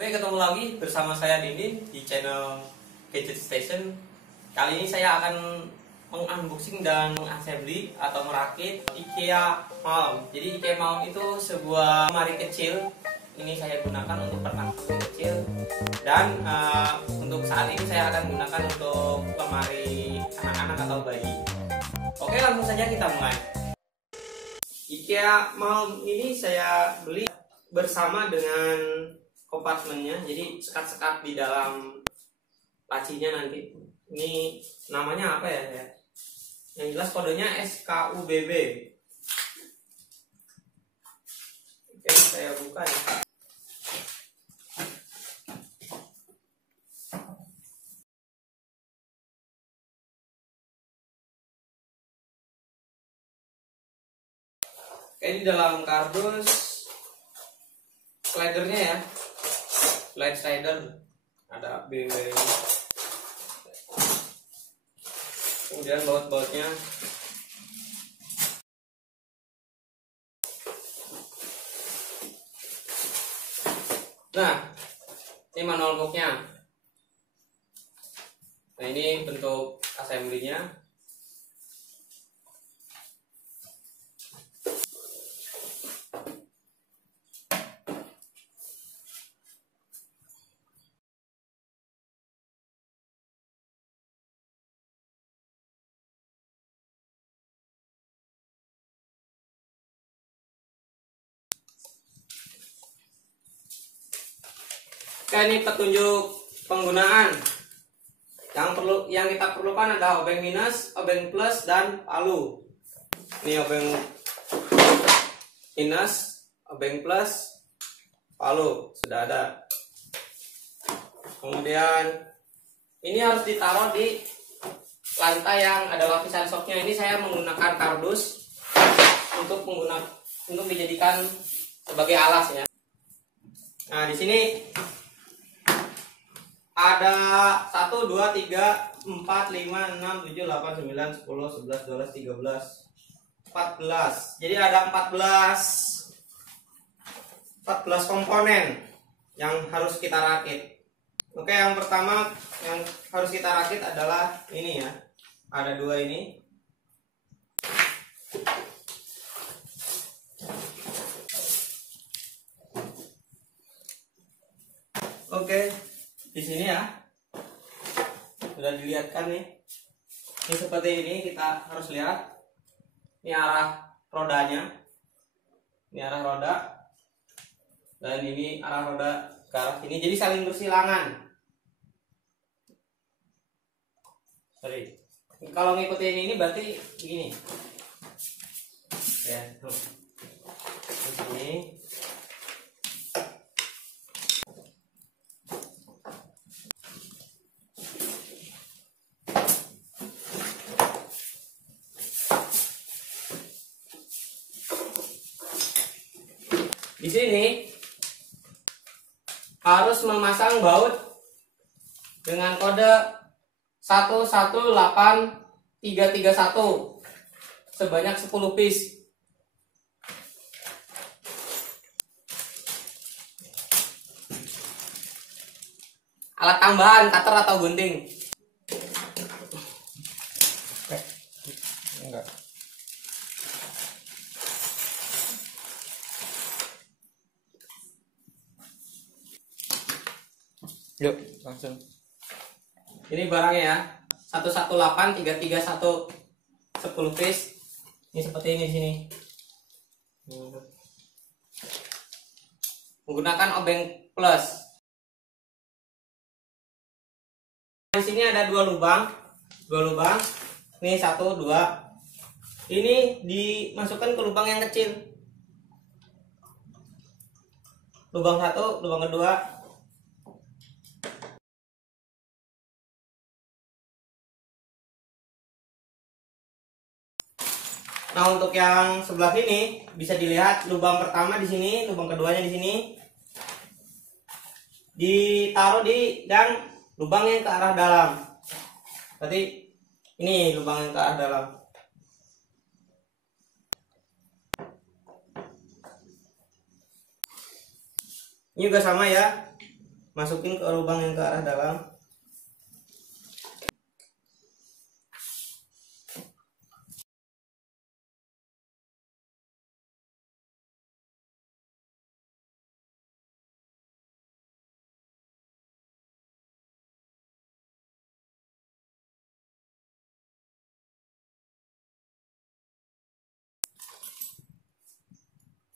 Oke, ketemu lagi bersama saya Dindin di channel Gadget Station. Kali ini saya akan mengunboxing dan mengassembly atau merakit IKEA Mount. Jadi IKEA Mount itu sebuah lemari kecil. Ini saya gunakan untuk pernapasan kecil. Dan untuk saat ini saya akan gunakan untuk lemari anak-anak atau bayi. Oke, langsung saja kita mulai. IKEA Mount ini saya beli bersama dengan kompartemennya, jadi sekat-sekat di dalam lacinya nanti. Ini namanya apa ya? Yang jelas kodenya SKUBB. Oke, saya buka ya. Oke, di dalam kardus slidernya ya. Slide slider ada BMW, kemudian baut-bautnya. Nah, ini manual booknya. Nah, ini bentuk assembly-nya. Oke, ini petunjuk penggunaan. Yang kita perlukan adalah obeng minus, obeng plus, dan palu. Ini obeng minus, obeng plus, palu sudah ada. Kemudian ini harus ditaruh di lantai yang ada lapisan shocknya. Ini saya menggunakan kardus untuk dijadikan sebagai alas ya. Nah, di sini ada 1, 2, 3, 4, 5, 6, 7, 8, 9, 10, 11, 12, 13, 14. Jadi ada 14 komponen yang harus kita rakit. Oke, yang pertama yang harus kita rakit adalah ini ya. Ada 2 ini. Oke, di sini ya sudah dilihatkan nih. Ini seperti ini, kita harus lihat. Ini arah rodanya, ini arah roda, dan ini arah roda ke arah sini. Jadi saling bersilangan. Sorry. Kalau ngikutin ini berarti begini. Ya, tuh. Di sini. Di sini harus memasang baut dengan kode 118331 sebanyak 10 piece. Alat tambahan, cutter atau gunting. Enggak. Yuk, langsung. Ini barangnya ya. 118331 10 piece. Ini seperti ini di sini. Menggunakan obeng plus. Di sini ada 2 lubang. Ini 1, 2. Ini dimasukkan ke lubang yang kecil. Lubang 1, lubang kedua. Nah, untuk yang sebelah sini bisa dilihat lubang pertama di sini, lubang keduanya di sini. Ditaruh di dan lubang yang ke arah dalam. Berarti ini lubang yang ke arah dalam. Ini juga sama ya. masukin ke lubang yang ke arah dalam.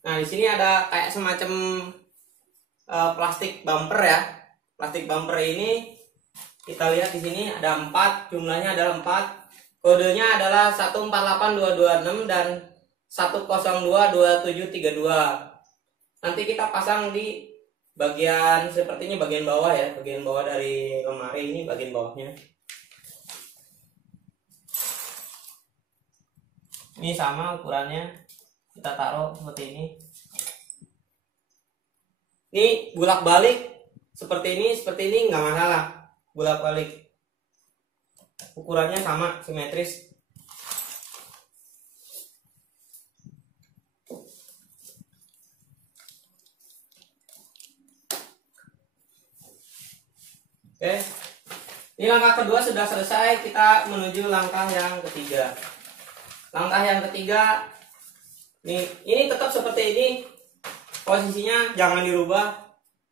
Nah, di sini ada kayak semacam plastik bumper ya. Plastik bumper ini kita lihat di sini ada 4, jumlahnya adalah 4. Kodenya adalah 148226 dan 1022732. Nanti kita pasang di bagian sepertinya bagian bawah ya, bagian bawah dari lemari ini, bagian bawahnya. Ini sama ukurannya, kita taruh seperti ini. Ini bulak balik seperti ini nggak masalah, bulak balik ukurannya sama, simetris. Oke, ini langkah kedua sudah selesai. Kita menuju langkah yang ketiga. Langkah yang ketiga, ini tetap seperti ini. Posisinya jangan dirubah.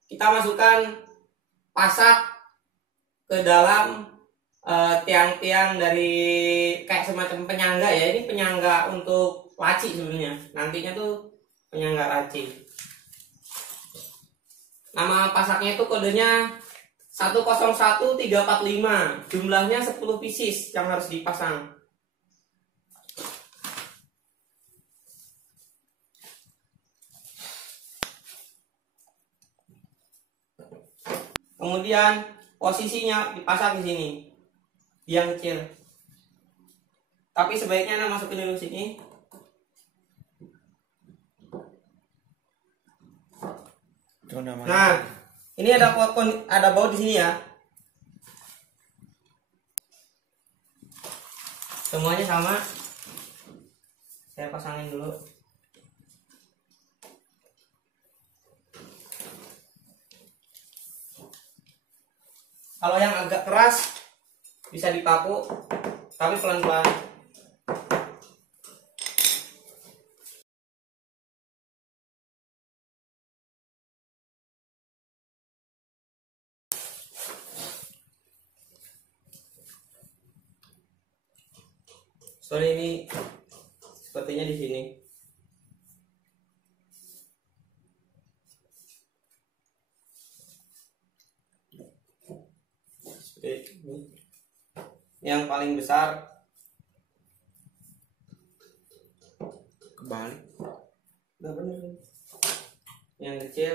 Kita masukkan pasak ke dalam tiang-tiang dari kayak semacam penyangga ya. Ini penyangga untuk laci sebenarnya. Nantinya tuh penyangga laci. Nama pasaknya itu kodenya 101345. Jumlahnya 10 pieces yang harus dipasang. Kemudian posisinya dipasang di sini, di yang kecil. Tapi sebaiknya Anda masukin dulu sini. Nah, ini ada baut di sini ya. Semuanya sama. Saya pasangin dulu. Kalau yang agak keras bisa dipaku, tapi pelan-pelan. Soalnya ini sepertinya di sini. Yang paling besar kebalik, udah bener. Yang kecil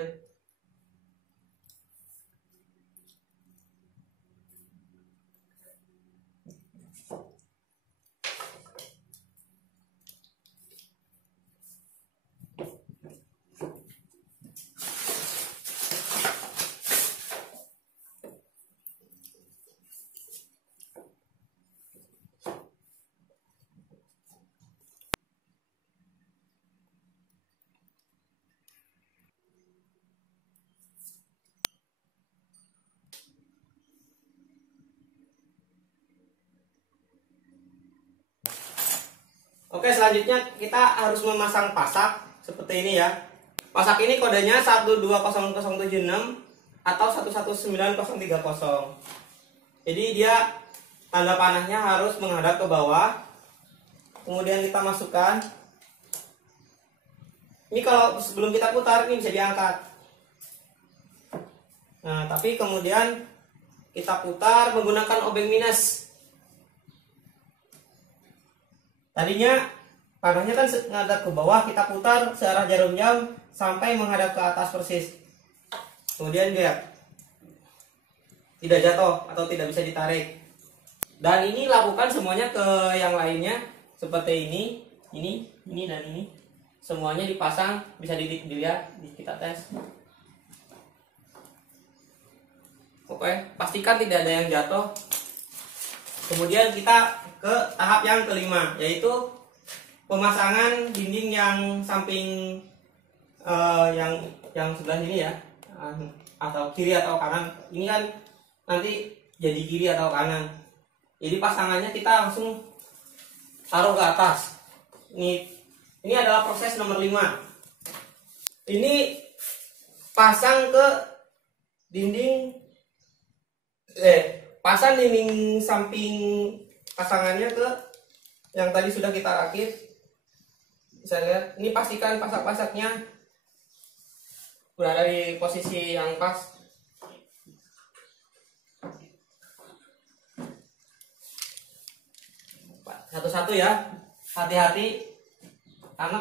Oke, selanjutnya kita harus memasang pasak seperti ini ya. Pasak ini kodenya 120076 atau 119030. Jadi dia tanda panahnya harus menghadap ke bawah. Kemudian kita masukkan. Ini kalau sebelum kita putar ini bisa diangkat. Nah, tapi kemudian kita putar menggunakan obeng minus. Tadinya panahnya kan menghadap ke bawah, kita putar searah jarum jam sampai menghadap ke atas persis. Kemudian dia tidak jatuh atau tidak bisa ditarik. Dan ini lakukan semuanya ke yang lainnya seperti ini, dan ini. Semuanya dipasang, bisa dilihat, kita tes. Oke, pastikan tidak ada yang jatuh. Kemudian kita ke tahap yang kelima, yaitu pemasangan dinding yang samping yang sebelah sini ya, atau kiri atau kanan. Ini kan nanti jadi kiri atau kanan. Jadi pasangannya kita langsung taruh ke atas. Ini adalah proses nomor 5. Ini pasang ke dinding pasang dinding samping pasangannya ke yang tadi sudah kita rakit. Bisa lihat, ini pastikan pasak-pasaknya berada di posisi yang pas. Satu-satu ya, hati-hati, karena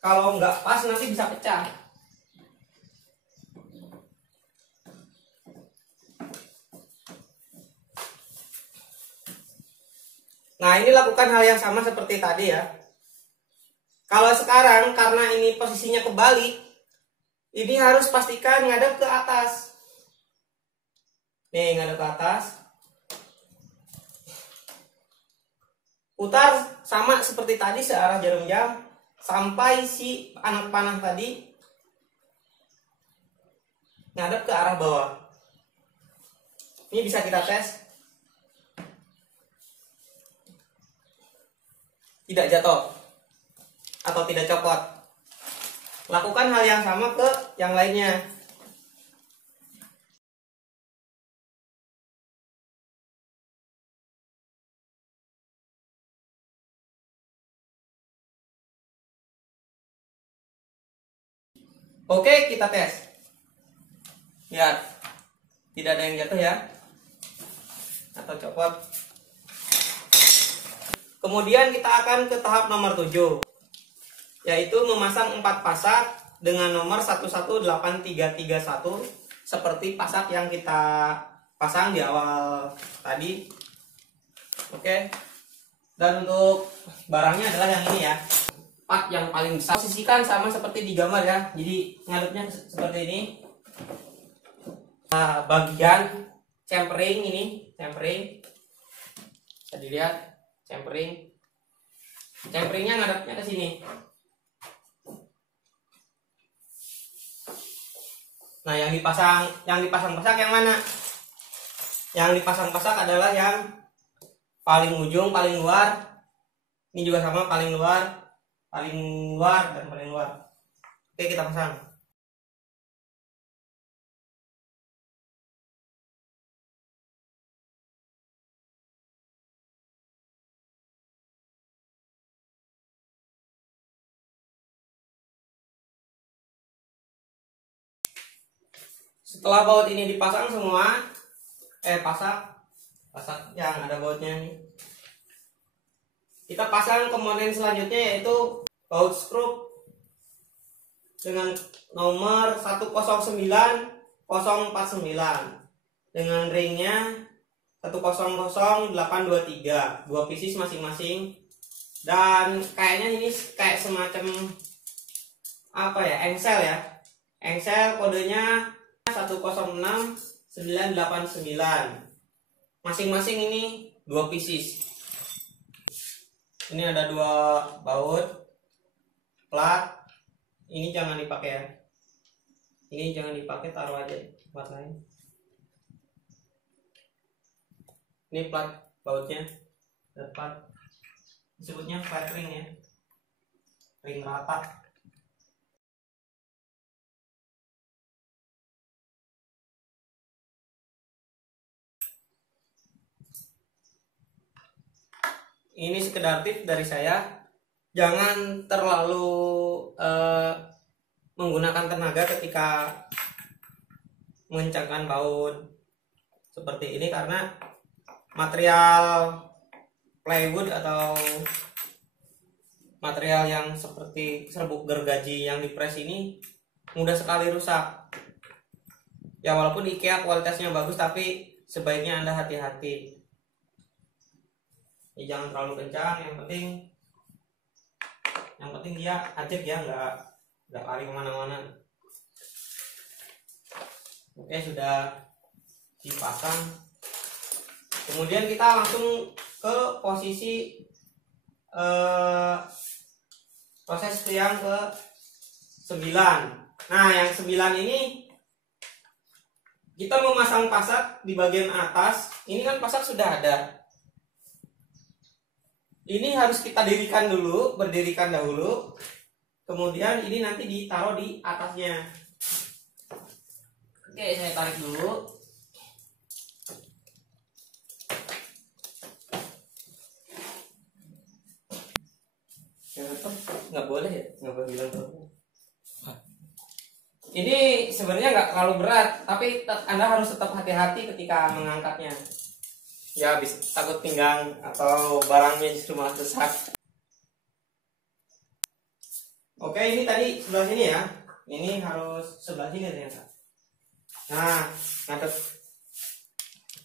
kalau nggak pas nanti bisa pecah. Nah, ini lakukan hal yang sama seperti tadi ya. Kalau sekarang karena ini posisinya kebalik, ini harus pastikan ngadep ke atas. Nih, ngadep ke atas. Putar sama seperti tadi searah jarum jam sampai si anak panah tadi ngadep ke arah bawah. Ini bisa kita tes. Tidak jatuh atau tidak copot. Lakukan hal yang sama ke yang lainnya. Oke, kita tes. Lihat, tidak ada yang jatuh ya, atau copot. Kemudian kita akan ke tahap nomor 7, yaitu memasang 4 pasak dengan nomor 118331 seperti pasak yang kita pasang di awal tadi. Oke. Dan untuk barangnya adalah yang ini ya. Part yang paling besar. Posisikan sama seperti di gambar ya. Jadi ngadepnya seperti ini. Nah, bagian tempering ini, tempering. Bisa dilihat, tempering. Temperingnya ngadepnya ke sini. Nah, yang dipasang pasak yang mana? Yang dipasang pasak adalah yang paling ujung, paling luar. Ini juga sama, paling luar, dan paling luar. Oke, kita pasang. Setelah baut ini dipasang semua, pasak yang ada bautnya nih, kita pasang komponen selanjutnya yaitu baut skrup dengan nomor 109049 dengan ringnya 100823, 2 pieces masing-masing. Dan kayaknya ini kayak semacam apa ya, engsel ya, engsel kodenya 106989. Masing-masing ini 2 pieces. Ini ada 2 baut plat. Ini jangan dipakai ya. Ini jangan dipakai, taruh aja di tempat lain. Ini plat bautnya. Ada plat. Disebutnya flat ring ya. Ring rapat. Ini sekedar tips dari saya, jangan terlalu menggunakan tenaga ketika mengencangkan baut seperti ini, karena material plywood atau material yang seperti serbuk gergaji yang dipres ini mudah sekali rusak. Ya, walaupun IKEA kualitasnya bagus, tapi sebaiknya Anda hati-hati. Ya, jangan terlalu kencang, yang penting dia ajak ya, nggak lari kemana-mana. Oke, sudah dipasang. Kemudian kita langsung ke posisi proses yang ke 9. Nah, yang 9 ini kita memasang pasak di bagian atas. Ini kan pasak sudah ada. Ini harus kita dirikan dulu, berdirikan dahulu. Kemudian ini nanti ditaruh di atasnya. Oke, saya tarik dulu. Nggak boleh ya, nggak boleh bilang tuh. Ini sebenarnya nggak terlalu berat, tapi Anda harus tetap hati-hati ketika mengangkatnya. Ya, bisa takut pinggang atau barangnya justru malah rusak. Oke, ini tadi sebelah sini ya. Ini harus sebelah sini ternyata. Nah, ngadep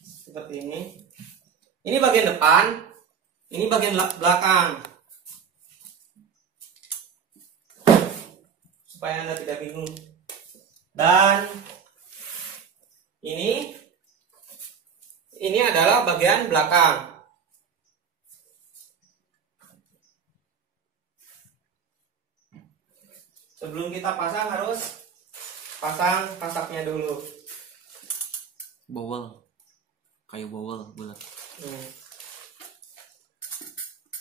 seperti ini. Ini bagian depan, ini bagian belakang. Supaya Anda tidak bingung. Dan ini adalah bagian belakang. Sebelum kita pasang harus pasang pasaknya dulu. Bowel, kayu bowel bulat.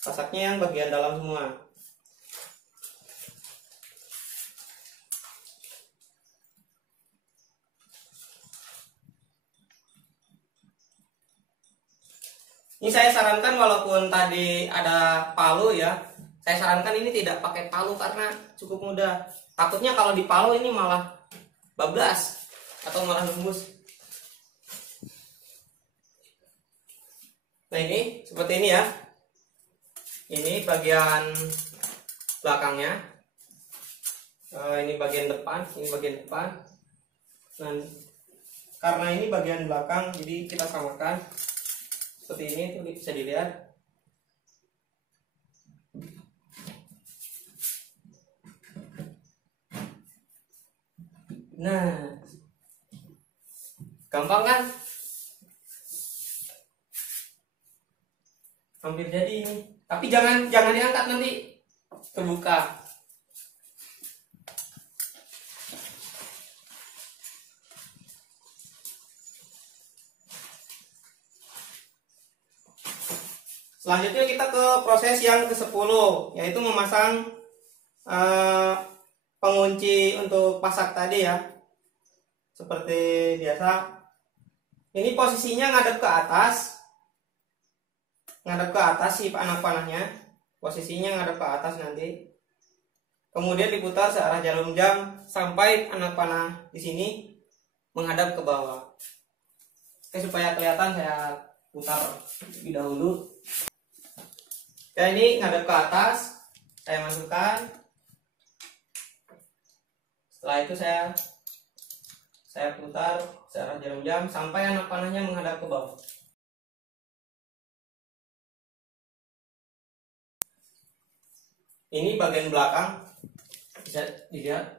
Pasaknya yang bagian dalam semua. Ini saya sarankan, walaupun tadi ada palu ya, saya sarankan ini tidak pakai palu karena cukup mudah. Takutnya kalau di palu ini malah bablas atau malah nembus. Nah, ini seperti ini ya. Ini bagian belakangnya. Ini bagian depan, ini bagian depan. Dan karena ini bagian belakang, jadi kita samakan. Seperti ini, itu bisa dilihat. Nah, gampang kan? Hampir jadi ini. Tapi jangan diangkat, nanti terbuka. Selanjutnya kita ke proses yang ke-10, yaitu memasang pengunci untuk pasak tadi ya. Seperti biasa. Ini posisinya ngadep ke atas. Ngadep ke atas si anak panahnya. Posisinya ngadep ke atas nanti. Kemudian diputar searah jarum jam sampai anak panah di sini menghadap ke bawah. Oke, supaya kelihatan saya putar lebih dahulu. Ya, ini ngadep ke atas, saya masukkan. Setelah itu saya putar searah jarum jam sampai anak panahnya menghadap ke bawah. Ini bagian belakang, bisa dilihat.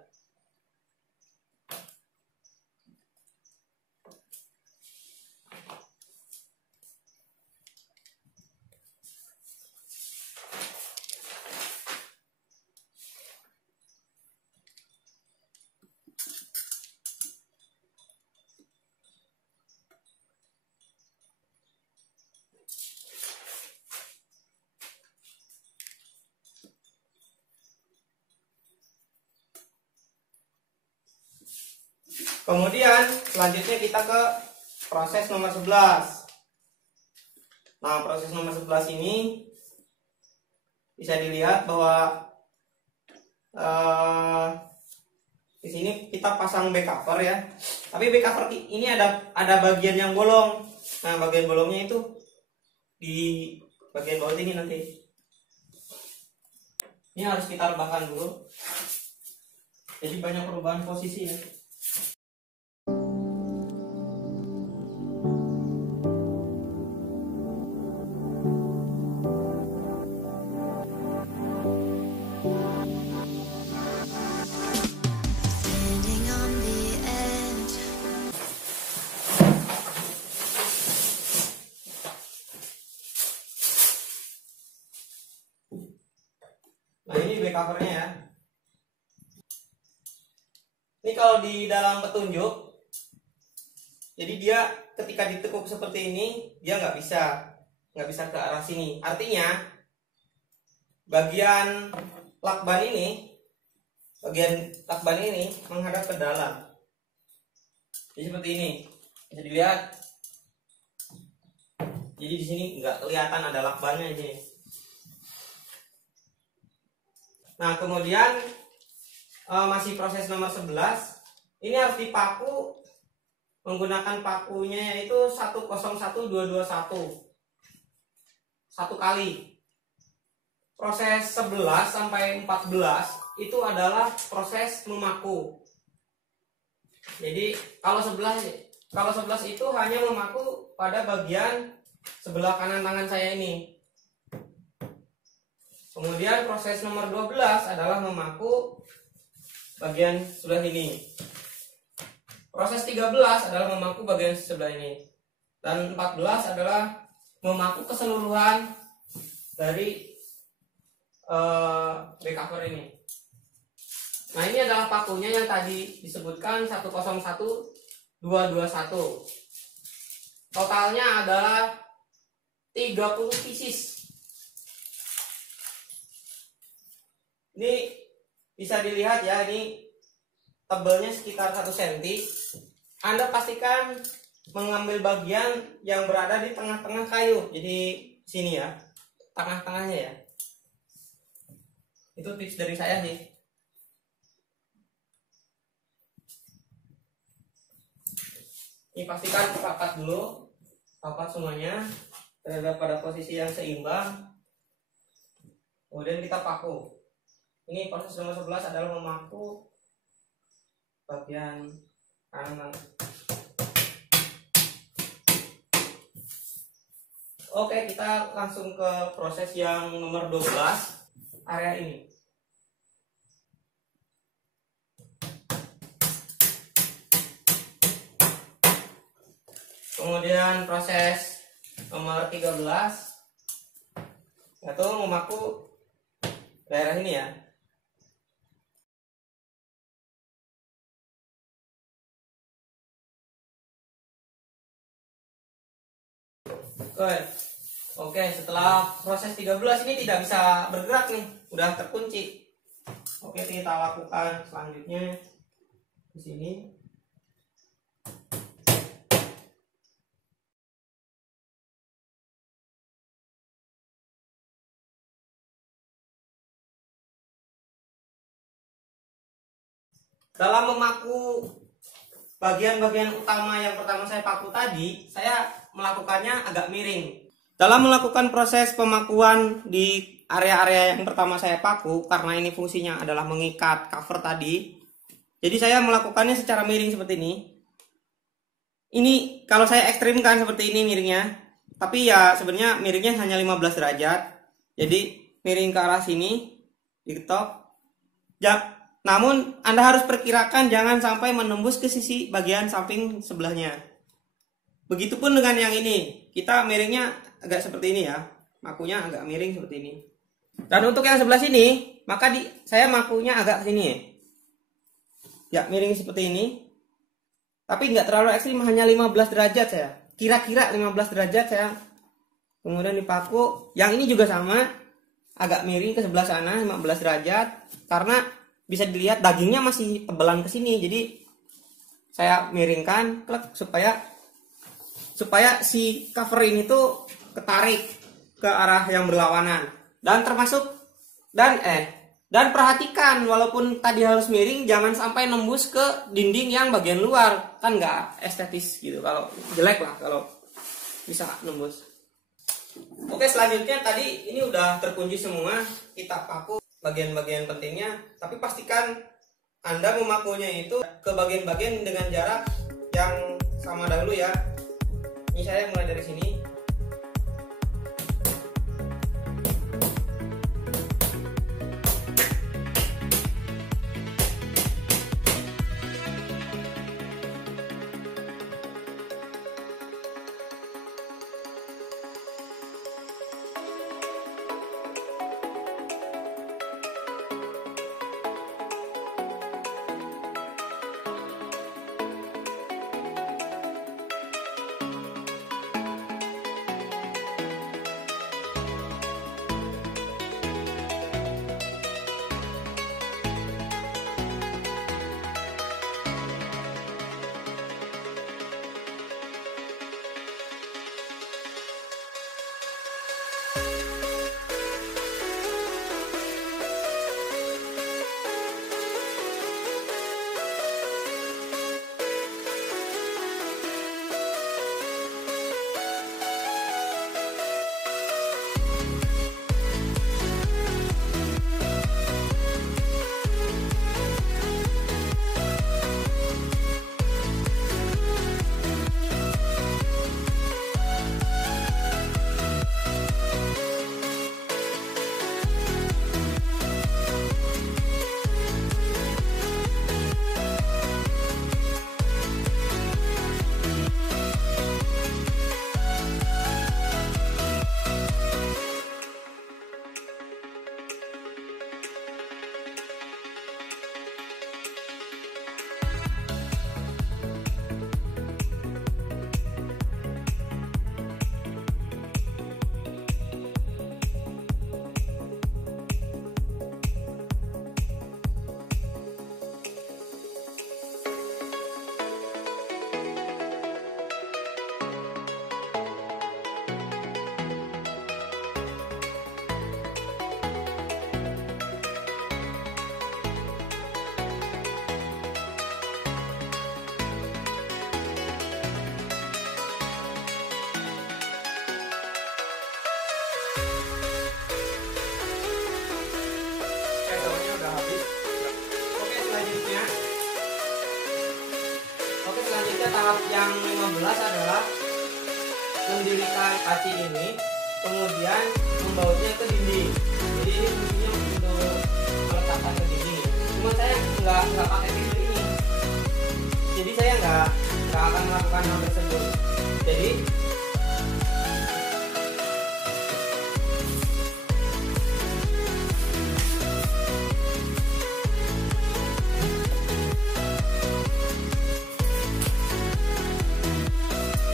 Kemudian selanjutnya kita ke proses nomor 11. Nah, proses nomor 11 ini bisa dilihat bahwa di sini kita pasang back cover ya. Tapi back cover ini ada bagian yang bolong. Nah, bagian bolongnya itu di bagian bawah ini nanti. Ini harus kita rebahkan dulu. Jadi banyak perubahan posisi ya. Nah, ini back covernya ya. Ini kalau di dalam petunjuk Jadi dia ketika ditekuk seperti ini dia nggak bisa ke arah sini. Artinya bagian lakban ini menghadap ke dalam. Jadi seperti ini bisa dilihat. Jadi di sini nggak kelihatan ada lakbannya di sini. Nah kemudian masih proses nomor 11. Ini harus dipaku menggunakan pakunya yaitu 101221 satu kali. Proses 11 sampai 14 itu adalah proses memaku. Jadi kalau 11 itu hanya memaku pada bagian sebelah kanan tangan saya ini. Kemudian proses nomor 12 adalah memaku bagian sebelah ini. Proses 13 adalah memaku bagian sebelah ini. Dan 14 adalah memaku keseluruhan dari back cover ini. Nah ini adalah pakunya yang tadi disebutkan 101221. Totalnya adalah 30 pieces. Ini bisa dilihat ya, ini tebalnya sekitar 1 cm. Anda pastikan mengambil bagian yang berada di tengah-tengah kayu. Jadi sini ya, tengah-tengahnya ya. Itu tips dari saya sih. Ini pastikan rapat dulu, rapat semuanya terhadap pada posisi yang seimbang. Kemudian kita paku. Ini proses nomor 11 adalah memaku bagian kanan. Oke, kita langsung ke proses yang nomor 12, area ini. Kemudian proses nomor 13 yaitu memaku daerah ini ya. Oke, setelah proses 13 ini tidak bisa bergerak nih, udah terkunci. Oke, kita lakukan selanjutnya di sini. Dalam memaku bagian-bagian utama yang pertama saya paku tadi, saya melakukannya agak miring. Dalam melakukan proses pemakuan di area-area yang pertama saya paku, karena ini fungsinya adalah mengikat cover tadi, jadi saya melakukannya secara miring seperti ini. Ini kalau saya ekstrimkan seperti ini miringnya, tapi ya sebenarnya miringnya hanya 15 derajat. Jadi miring ke arah sini, diketok. Namun Anda harus perkirakan jangan sampai menembus ke sisi bagian samping sebelahnya. Begitupun dengan yang ini, kita miringnya agak seperti ini ya, makunya agak miring seperti ini. Dan untuk yang sebelah sini, maka saya makunya agak sini ya, miring seperti ini. Tapi nggak terlalu ekstrim, hanya 15 derajat saya. Kira-kira 15 derajat saya. Kemudian dipaku, yang ini juga sama, agak miring ke sebelah sana 15 derajat, karena bisa dilihat dagingnya masih tebelan ke sini. Jadi saya miringkan klek supaya si cover ini tuh ketarik ke arah yang berlawanan. Dan perhatikan walaupun tadi harus miring, jangan sampai nembus ke dinding yang bagian luar. Kan nggak estetis gitu, kalau jelek lah kalau bisa nembus. Oke, selanjutnya tadi ini udah terkunci semua, kita paku bagian-bagian pentingnya, tapi pastikan Anda memakunya itu ke bagian-bagian dengan jarak yang sama dahulu ya. Ini saya mulai dari sini. tahap yang 15 adalah mendirikan laci ini, kemudian membautnya ke dinding. Jadi ini fungsinya untuk meletakkan ke dinding. Cuma saya nggak pakai pintu ini. Jadi saya nggak akan melakukan hal tersebut.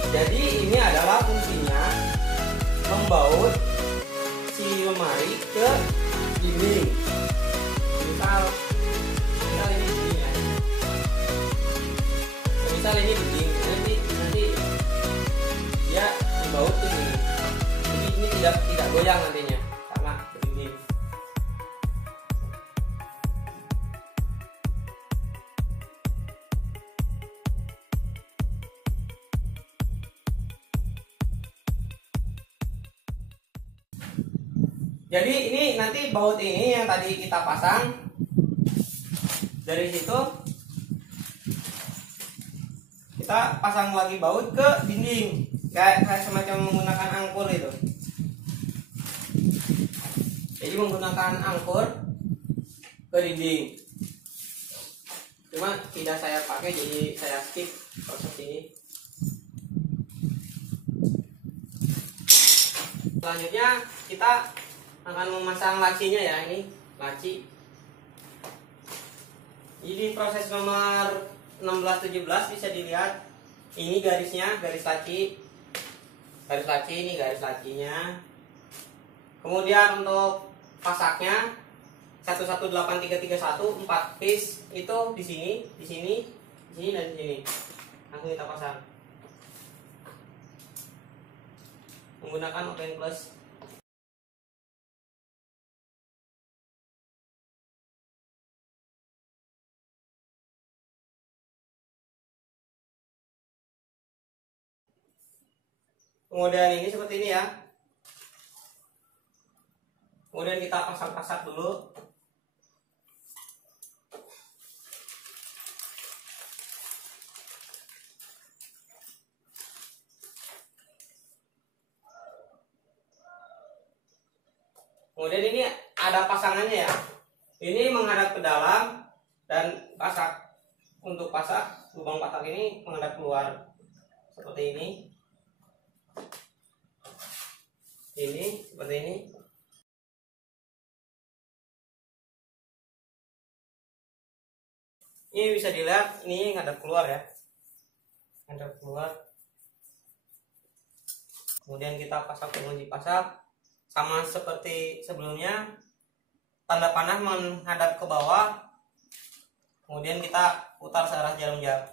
Jadi ini adalah fungsinya membaut si lemari ke dinding. Misal ini dinding ya. Misal ini dinding, nanti dia dibaut ke sini. Jadi ini tidak goyang nantinya karena dinding. Jadi ini nanti baut ini yang tadi kita pasang, dari situ kita pasang lagi baut ke dinding, kayak semacam menggunakan angkur itu. Jadi menggunakan angkur ke dinding. Cuma tidak saya pakai, jadi saya skip proses ini. Selanjutnya kita akan memasang lacinya ya, ini laci. Jadi proses nomor 16-17 bisa dilihat, ini garisnya, garis laci ini garis lacinya. Kemudian untuk pasaknya 118331 4 piece itu di sini dan di sini. Langsung kita pasang menggunakan open plus. Kemudian ini seperti ini ya. Kemudian kita pasang-pasang dulu. Kemudian ini ada pasangannya ya. Ini menghadap ke dalam dan pasak. Untuk pasak, lubang pasak ini menghadap keluar seperti ini. Ini seperti ini. Ini bisa dilihat, ini ngadap keluar ya, ngadap keluar. Kemudian kita pasang pengunci pasak sama seperti sebelumnya, tanda panah menghadap ke bawah. Kemudian kita putar searah jarum jam.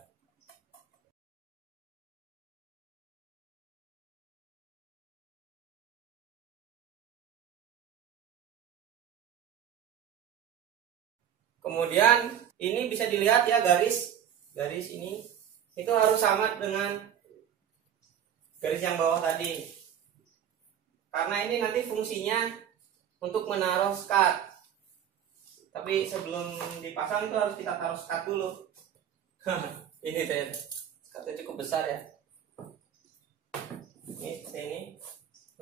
Kemudian ini bisa dilihat ya, garis ini itu harus sama dengan garis yang bawah tadi, karena ini nanti fungsinya untuk menaruh skat. Tapi sebelum dipasang itu harus kita taruh skat dulu. Ini saya skatnya cukup besar ya. Ini seperti ini.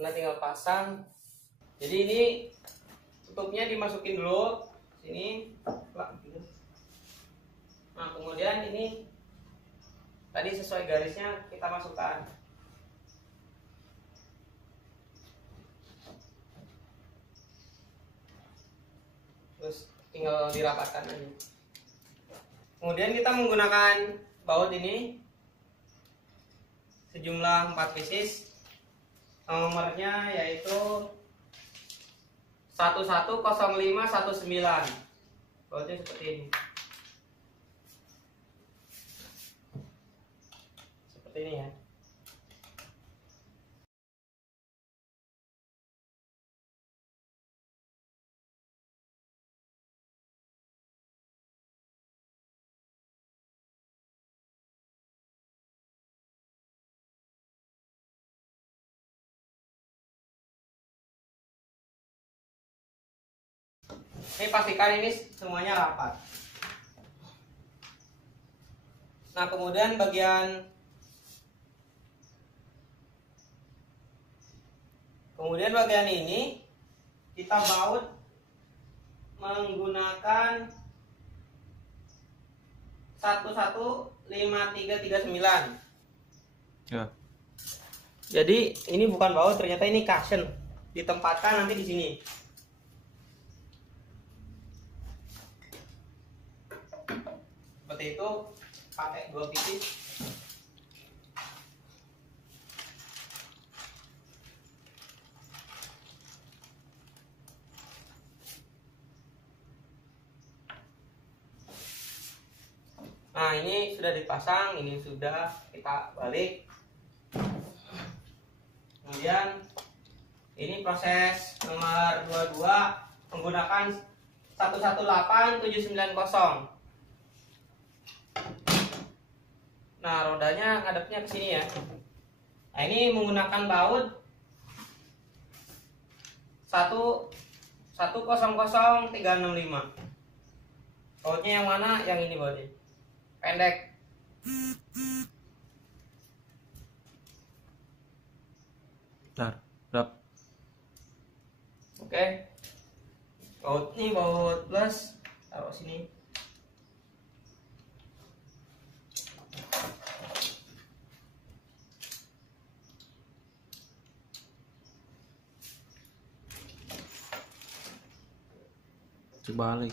Nah, tinggal pasang. Jadi ini tutupnya dimasukin dulu sini. Nah, kemudian ini tadi sesuai garisnya kita masukkan. Terus tinggal dirapatkan aja. Kemudian kita menggunakan baut ini sejumlah 4 pieces. Nomornya yaitu 110519. Bautnya seperti ini. Seperti ini ya. Ini pastikan ini semuanya rapat. Nah, kemudian bagian Kemudian bagian ini kita baut menggunakan 115339. Ya. Jadi ini bukan baut, ternyata ini cushion. Ditempatkan nanti di sini. Seperti itu, pakai 2 pipis. Nah, ini sudah dipasang, ini sudah kita balik. Kemudian ini proses nomor 22 menggunakan 118790. Nah, rodanya ngadepnya ke sini ya. Nah, ini menggunakan baut 100365. Bautnya yang mana? Yang ini bautnya. Pendek. Bentar, berapa? Oke. Baut ini baut plus, taruh sini. Terbalik.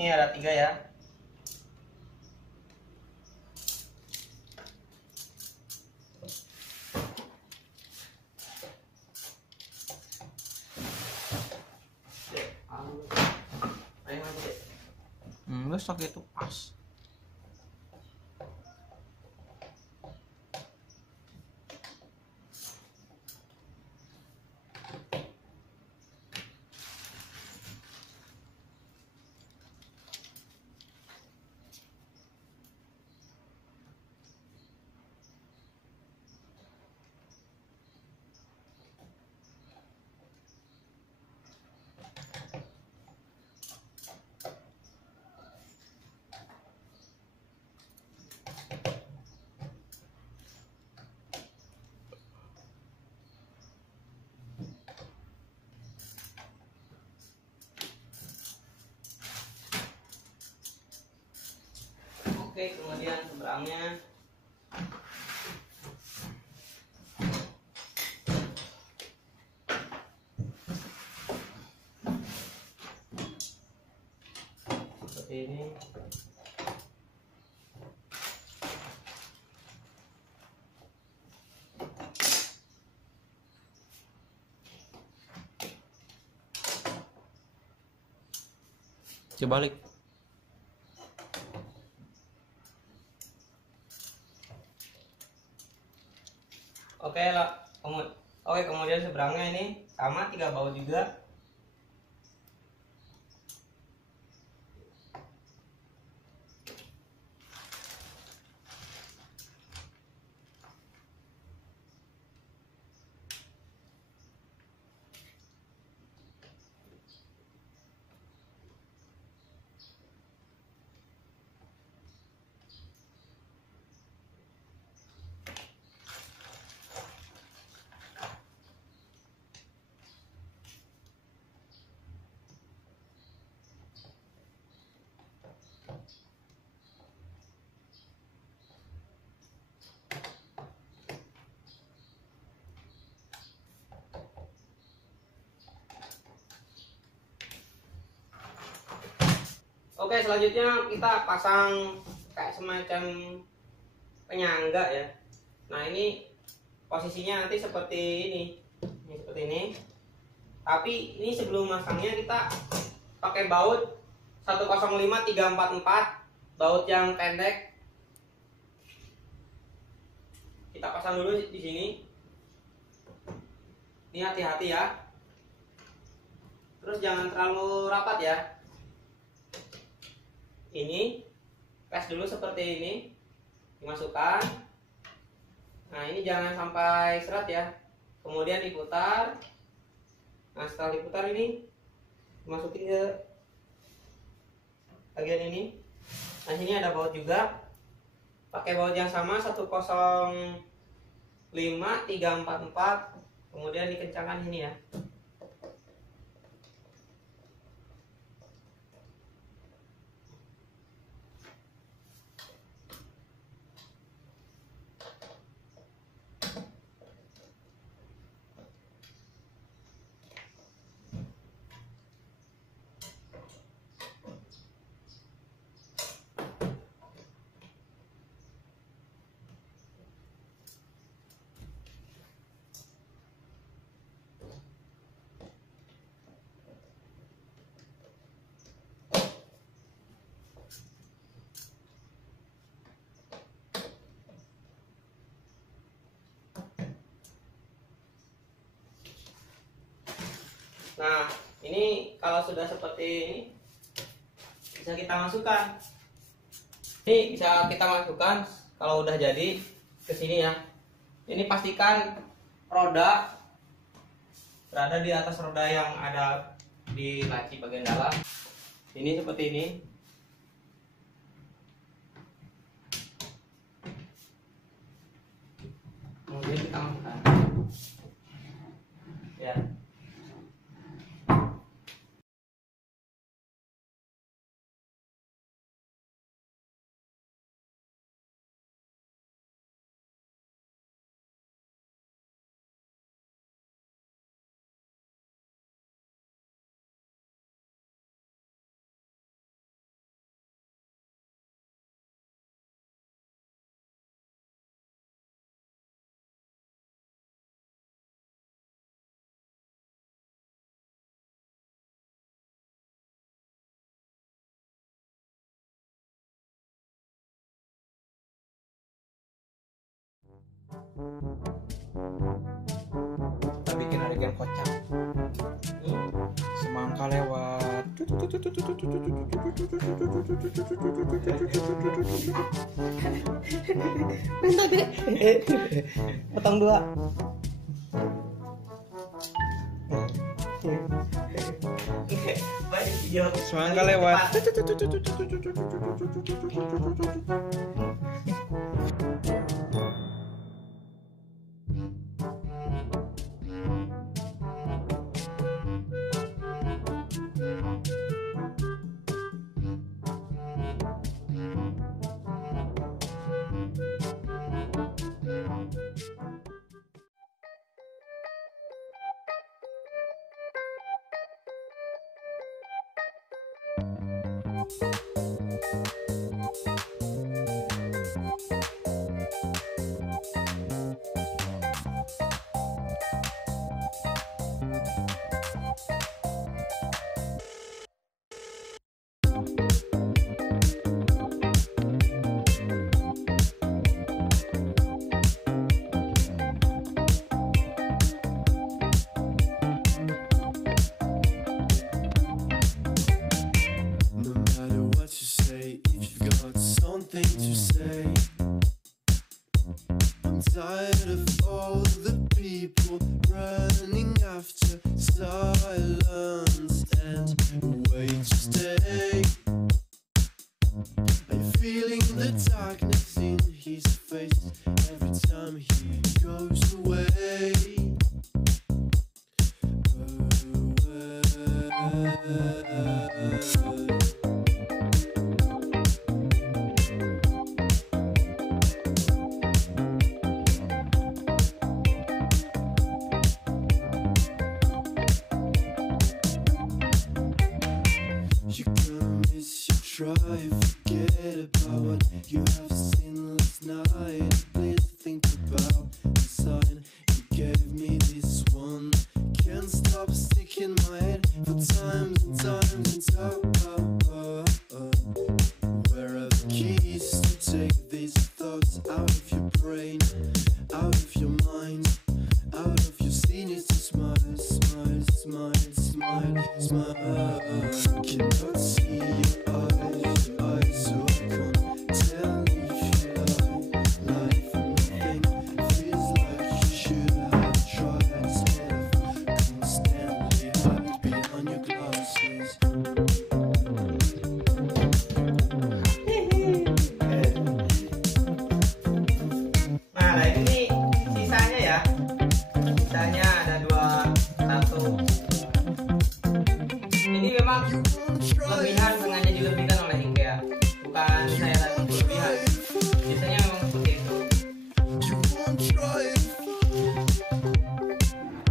Ini ada 3 ya. Wes pakai itu pas. Oke, kemudian seberangnya. Seperti ini. Coba balik. Oke lah, oke, kemudian seberangnya ini sama 3 baut juga. Oke, selanjutnya kita pasang kayak semacam penyangga ya. Nah, ini posisinya nanti seperti ini. Ini seperti ini. Tapi ini sebelum masangnya kita pakai baut 105344, baut yang pendek. Kita pasang dulu di sini. Ini hati-hati ya. Terus jangan terlalu rapat ya. Ini press dulu seperti ini, dimasukkan. Nah ini jangan sampai seret ya. Kemudian diputar. Nah setelah diputar ini dimasukin ke bagian ini. Nah sini ada baut juga. Pakai baut yang sama 105344. Kemudian dikencangkan sini ya. Nah, ini kalau sudah seperti ini bisa kita masukkan. Ini bisa kita masukkan kalau udah jadi ke sini ya. Ini pastikan roda berada di atas roda yang ada di laci bagian dalam. Ini seperti ini. Kemudian kita masukkan. Ya. Kita bikin adegan kocak. Semangka lewat. Potong dua. Banyak video. Semangka lewat. To say, I'm tired of all the people running after silence and a way to stay. I'm feeling the darkness in his face every time he goes away. Try forget about what you have seen last night. Please think about the sign you gave me. This one can't stop sticking my head for times and times and times. Where are the keys to take these thoughts out of your brain, out of your mind, out of your seniors to smile, smile, smile, smile, smile. Sisanya ada 2 kartu. Ini memang kelebihan, sengaja dilebihkan oleh IKEA, bukan saya tadi kelebihan. Biasanya memang seperti itu. You won't try it.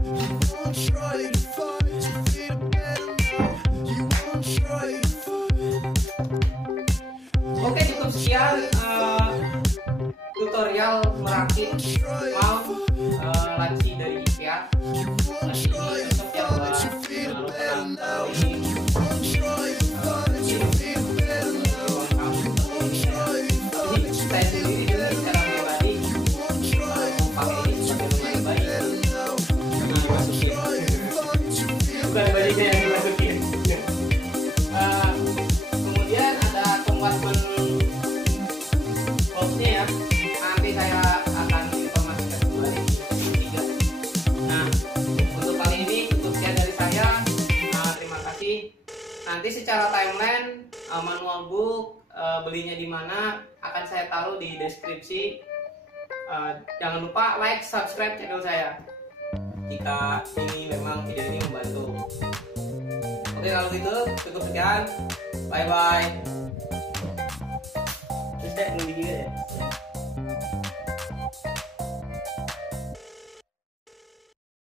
You won't try to fight to feel better now. You won't try to fight. Oke, cukup sekian tutorial merakit mouse laci dari IKEA. Laci ini cocok ya buat menaruh ini. Saya sendiri secara pribadi pakai ini sudah lumayan baik. Bukan baliknya yang dimasukin. Kemudian ada compartment boxnya ya. Nanti saya akan informasikan kembali tiga. Nah, untuk kali ini cukup sekian dari saya. Terima kasih. Nanti secara timeline manual book belinya di mana akan saya taruh di deskripsi. Jangan lupa like, subscribe channel saya jika ini memang video ini membantu. Oke, kalau gitu cukup sekian. Bye bye. Terus deh, juga ya.